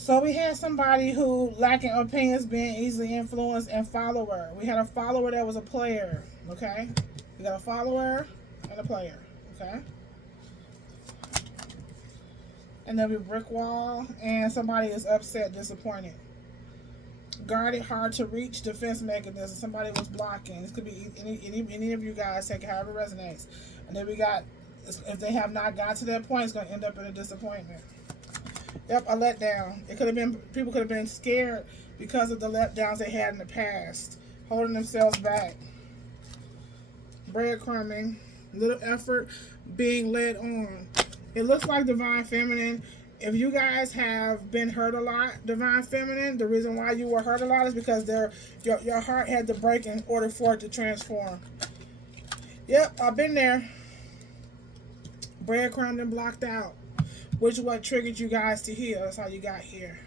So we had somebody who lacking opinions, being easily influenced, and follower. We had a follower that was a player. Okay, we got a follower and a player. Okay, and then we brick wall, and somebody is upset, disappointed. Guarded, hard to reach, defense mechanism. Somebody was blocking. This could be any of you guys. Take it however it resonates. And then we got, if they have not got to that point, it's going to end up in a disappointment. Yep, a letdown. It could have been, people could have been scared because of the letdowns they had in the past, holding themselves back. Breadcrumbing, little effort being led on. It looks like divine feminine. If you guys have been hurt a lot, divine feminine, the reason why you were hurt a lot is because your heart had to break in order for it to transform. Yep, I've been there. Breadcrumbed and blocked out, which is what triggered you guys to heal. That's how you got here.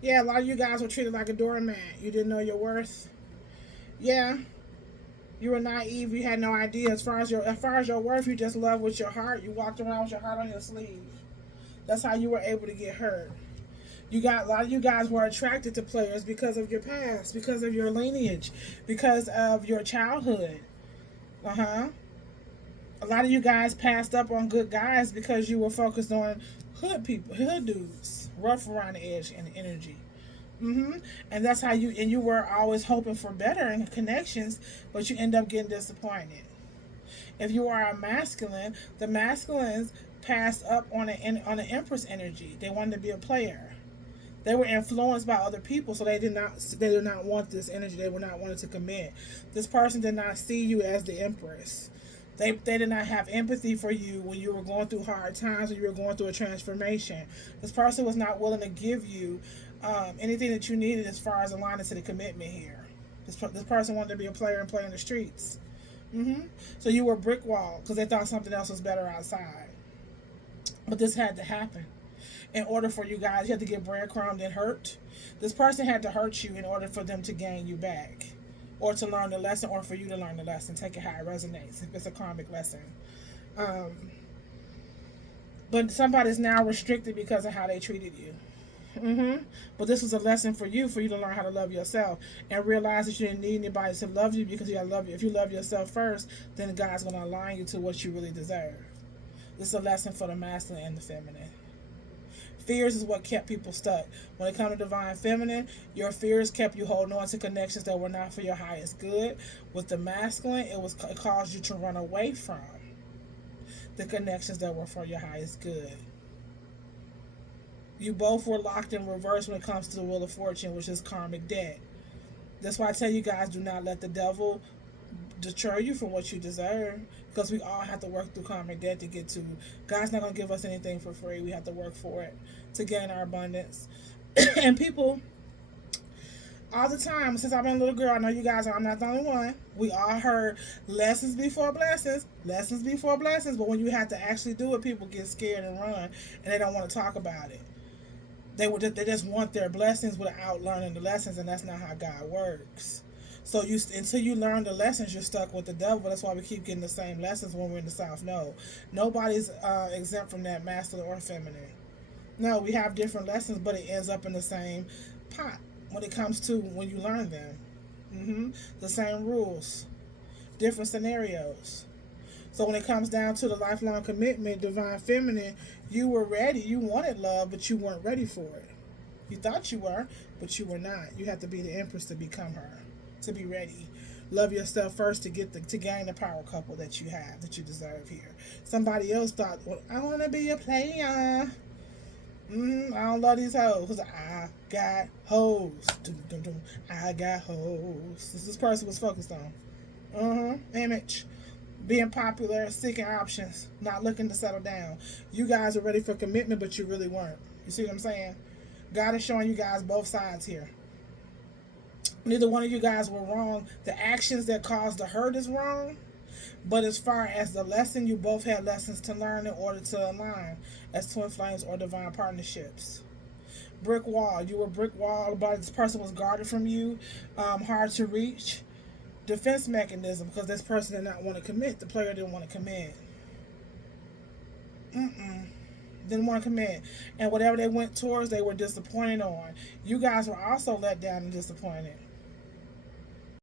Yeah, a lot of you guys were treated like a doormat. You didn't know your worth. Yeah, you were naive. You had no idea. As far as your worth, you just loved with your heart. You walked around with your heart on your sleeve. That's how you were able to get hurt. A lot of you guys were attracted to players because of your past, because of your lineage, because of your childhood. A lot of you guys passed up on good guys because you were focused on hood people, hood dudes, rough around the edge and energy. And that's how you were always hoping for better and connections, but you end up getting disappointed. If you are a masculine, the masculines passed up on an empress energy. They wanted to be a player. They were influenced by other people, so they did not want this energy. They were not wanting to commit. This person did not see you as the empress. They did not have empathy for you when you were going through hard times, when you were going through a transformation. This person was not willing to give you anything that you needed as far as aligning to the commitment here. This person wanted to be a player and play in the streets. So you were brick wall because they thought something else was better outside. But this had to happen. In order for you guys, you had to get breadcrumbed and hurt. This person had to hurt you in order for them to gain you back, or to learn the lesson, or for you to learn the lesson. Take it how it resonates. If it's a karmic lesson, but somebody's now restricted because of how they treated you. But this was a lesson for you to learn how to love yourself and realize that you didn't need anybody to love you, because you gotta love you. If you love yourself first, then God's gonna align you to what you really deserve. This is a lesson for the masculine and the feminine. Fears is what kept people stuck. When it comes to divine feminine, your fears kept you holding on to connections that were not for your highest good. With the masculine, it caused you to run away from the connections that were for your highest good. You both were locked in reverse when it comes to the wheel of fortune, which is karmic debt. That's why I tell you guys, do not let the devil deter you from what you deserve, because we all have to work through karmic debt to get to. God's not going to give us anything for free. We have to work for it to gain our abundance. And people, all the time, since I've been a little girl, I know you guys are, I'm not the only one. We all heard lessons before blessings, lessons before blessings. But when you have to actually do it, people get scared and run, and they don't want to talk about it. They just want their blessings without learning the lessons, and that's not how God works. So until you learn the lessons, you're stuck with the devil. That's why we keep getting the same lessons when we're in the South. No, nobody's exempt from that, masculine or feminine. No, we have different lessons, but it ends up in the same pot when it comes to when you learn them. The same rules, different scenarios. So when it comes down to the lifelong commitment, divine feminine, you were ready. You wanted love, but you weren't ready for it. You thought you were, but you were not. You have to be the empress to become her, to be ready. Love yourself first to gain the power couple that you have, that you deserve here. Somebody else thought, well, I want to be a player. I don't love these hoes because I got hoes. I got hoes. This person was focused on. Image. Being popular, seeking options, not looking to settle down. You guys are ready for commitment, but you really weren't. You see what I'm saying? God is showing you guys both sides here. Neither one of you guys were wrong. The actions that caused the hurt is wrong. But as far as the lesson, you both had lessons to learn in order to align as twin flames or divine partnerships. Brick wall. You were brick wall, but this person was guarded from you, hard to reach. Defense mechanism, because this person did not want to commit. The player didn't want to commit. didn't want to commit, and whatever they went towards, they were disappointed on. You guys were also let down and disappointed.